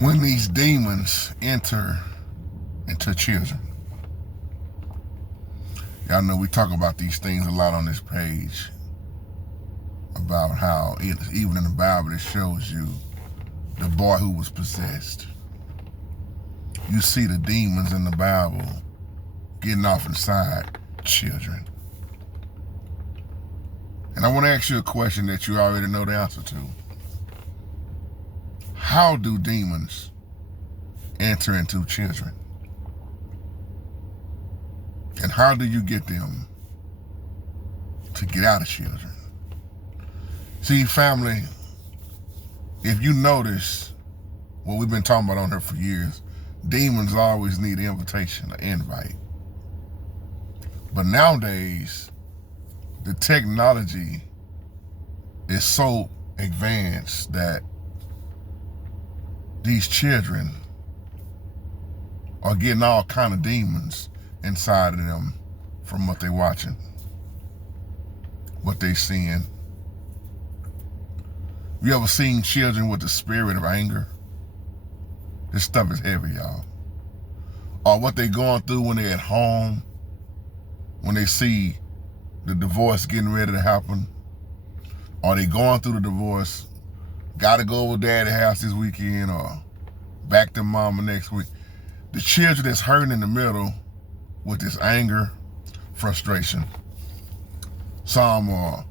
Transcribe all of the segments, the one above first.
when these demons enter into children. Y'all know we talk about these things a lot on this page, about how even in the Bible it shows you the boy who was possessed. You see the demons in the Bible getting off inside children. And I want to ask you a question that you already know the answer to. How do demons enter into children? And how do you get them to get out of children? See, family, if you notice what we've been talking about on here for years, demons always need an invitation, an invite. But nowadays, the technology is so advanced that these children are getting all kind of demons inside of them from what they're watching, what they're seeing. You ever seen children with the spirit of anger? This stuff is heavy, y'all. Or what they going through when they're at home, when they see the divorce getting ready to happen, or they going through the divorce, gotta go over daddy's house this weekend, or back to mama next week. The children that's hurting in the middle with this anger, frustration. Some are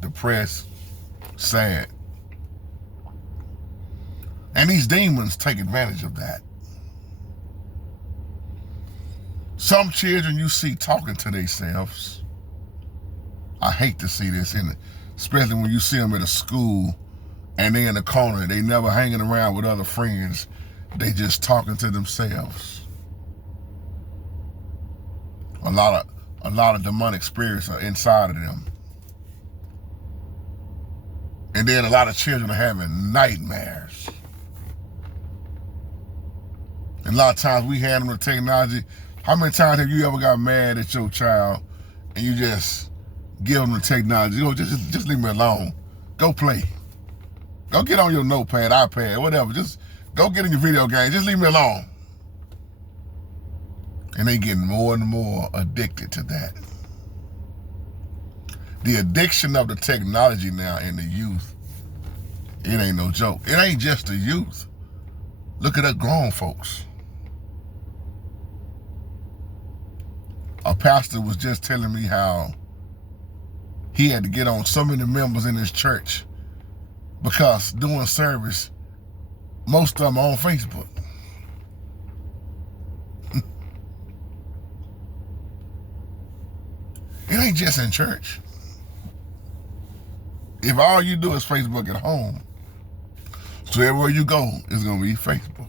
depressed, sad. And these demons take advantage of that. Some children you see talking to themselves. I hate to see this, especially when you see them at a school and they in the corner. They never hanging around with other friends. They just talking to themselves. A lot of demonic spirits are inside of them. And then a lot of children are having nightmares. And a lot of times we hand them the technology. How many times have you ever got mad at your child and you just give them the technology? You know, just leave me alone. Go play. Go get on your notepad, iPad, whatever. Just go get in your video game. Just leave me alone. And they getting more and more addicted to that. The addiction of the technology now in the youth, it ain't no joke. It ain't just the youth. Look at us grown folks. A pastor was just telling me how he had to get on so many members in his church because doing service, most of them are on Facebook. It ain't just in church. If all you do is Facebook at home, so everywhere you go, it's going to be Facebook.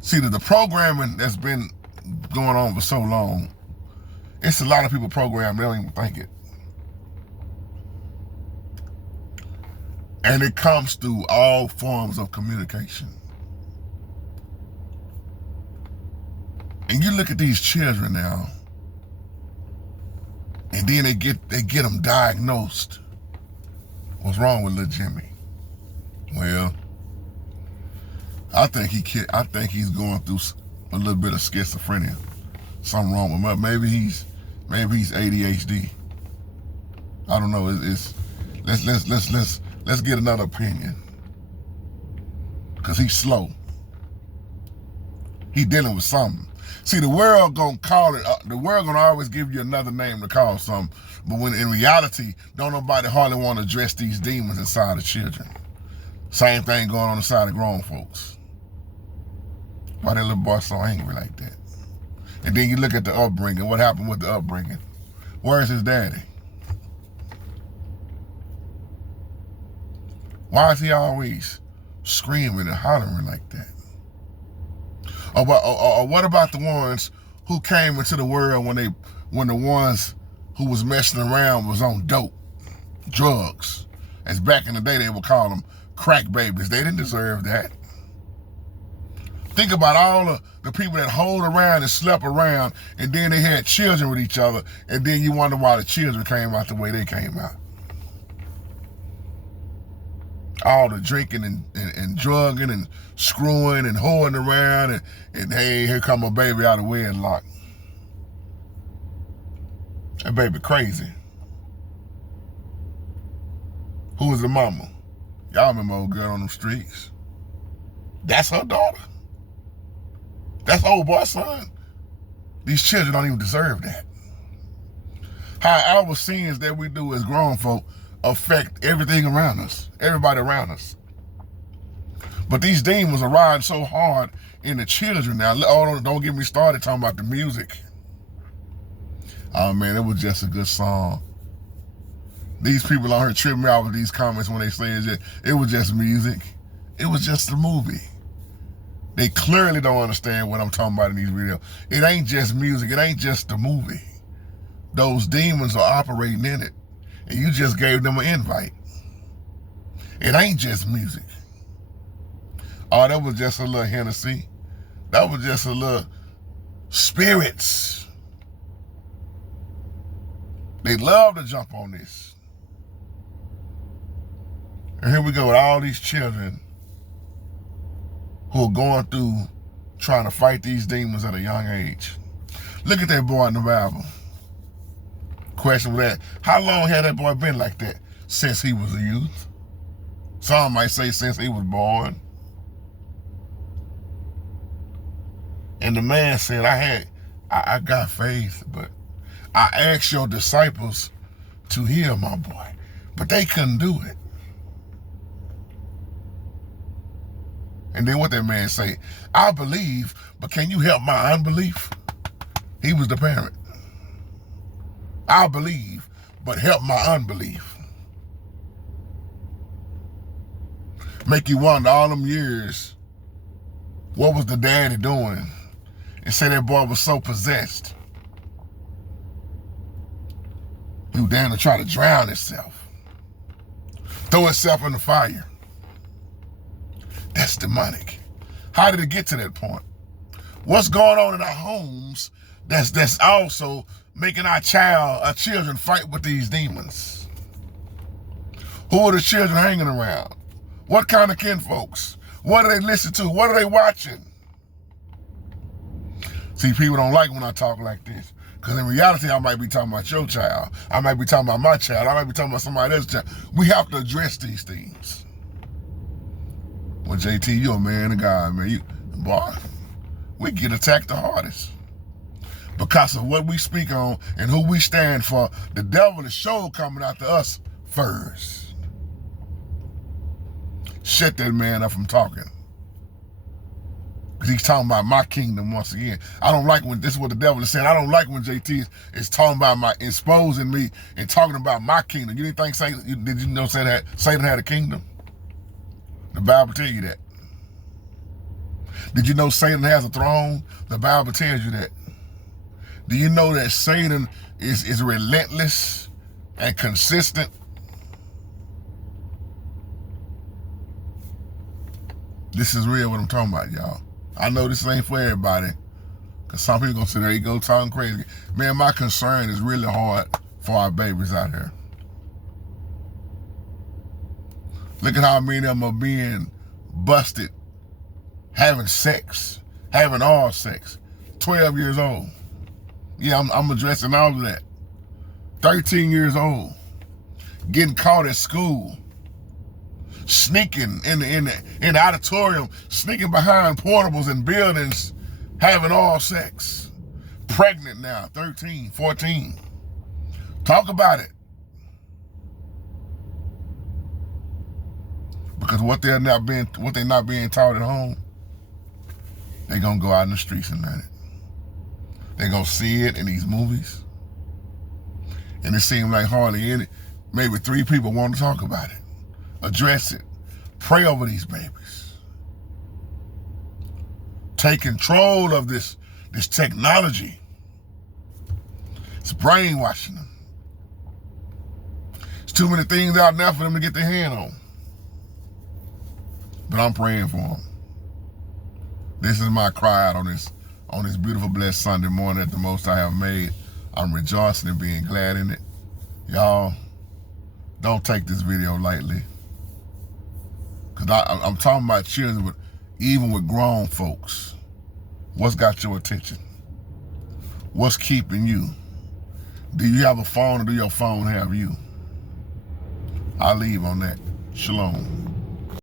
See, the programming that's been going on for so long, it's a lot of people programmed, they don't even think it. And it comes through all forms of communication. And you look at these children now, and then they get them diagnosed. What's wrong with little Jimmy? Well, I think he's going through a little bit of schizophrenia. Something wrong with him. Maybe he's ADHD. I don't know. Let's get another opinion. Cause he's slow. He dealing with something. See, the world gonna call it. The world gonna always give you another name to call something. But when in reality, don't nobody hardly want to address these demons inside of children. Same thing going on inside of grown folks. Why that little boy so angry like that? And then you look at the upbringing. What happened with the upbringing? Where's his daddy? Why is he always screaming and hollering like that? Or what about the ones who came into the world when the ones who was messing around was on dope, drugs? As back in the day they would call them crack babies. They didn't deserve that. Think about all the people that hold around and slept around, and then they had children with each other, and then you wonder why the children came out the way they came out. All the drinking and drugging and screwing and hoeing around and hey, here come a baby out of wedlock. That baby crazy. Who was the mama? Y'all remember old girl on them streets? That's her daughter. That's old boy's son. These children don't even deserve that. How our sins that we do as grown folk affect everything around us, everybody around us. But these demons are riding so hard in the children now. Oh, don't get me started talking about the music. Oh man, it was just a good song. These people on here trip me out with these comments when they say it was just music. It was just a movie. They clearly don't understand what I'm talking about in these videos. It ain't just music. It ain't just a movie. Those demons are operating in it. And you just gave them an invite. It ain't just music. Oh, that was just a little Hennessy. That was just a little spirits. They love to jump on this. And here we go with all these children who are going through trying to fight these demons at a young age. Look at that boy in the Bible. Question with that, how long had that boy been like that? Since he was a youth. Some might say since he was born. And the man said, I got faith, but I asked your disciples to heal my boy, but they couldn't do it. And then what that man say? I believe, but can you help my unbelief? He was the parent. I believe, but help my unbelief. Make you wonder all them years, what was the daddy doing? And say that boy was so possessed. He was down to try to drown himself. Throw himself in the fire. That's demonic. How did it get to that point? What's going on in our homes that's also making our children fight with these demons? Who are the children hanging around? What kind of kinfolks? What do they listen to? What are they watching? See, people don't like when I talk like this. Because in reality, I might be talking about your child. I might be talking about my child. I might be talking about somebody else's child. We have to address these things. Well, JT, you a man of God, man. Boy, we get attacked the hardest. Because of what we speak on and who we stand for, the devil is sure coming after us first. Shut that man up from talking. Because he's talking about my kingdom once again. I don't like when, this is what the devil is saying, I don't like when JT is talking about exposing me and talking about my kingdom. You didn't think Satan, did you know that Satan had a kingdom? The Bible tells you that. Did you know Satan has a throne? The Bible tells you that. Do you know that Satan is relentless and consistent? This is real what I'm talking about, y'all. I know this ain't for everybody, because some people gonna say, there you go, talking crazy. Man, my concern is really hard for our babies out here. Look at how many of them are being busted, having sex, having all sex, 12 years old. Yeah, I'm addressing all of that. 13 years old, getting caught at school, sneaking in the auditorium, sneaking behind portables and buildings, having all sex. Pregnant now, 13, 14. Talk about it. Because what they're not being taught at home, they're gonna go out in the streets and learn it. They're gonna see it in these movies. And it seems like hardly any, maybe 3 people want to talk about it, address it, pray over these babies. Take control of this technology. It's brainwashing them. There's too many things out there for them to get their hand on. But I'm praying for them. This is my cry out on this beautiful, blessed Sunday morning that the Most I have made. I'm rejoicing and being glad in it. Y'all, don't take this video lightly. Because I'm talking about children, but even with grown folks. What's got your attention? What's keeping you? Do you have a phone or do your phone have you? I'll leave on that. Shalom.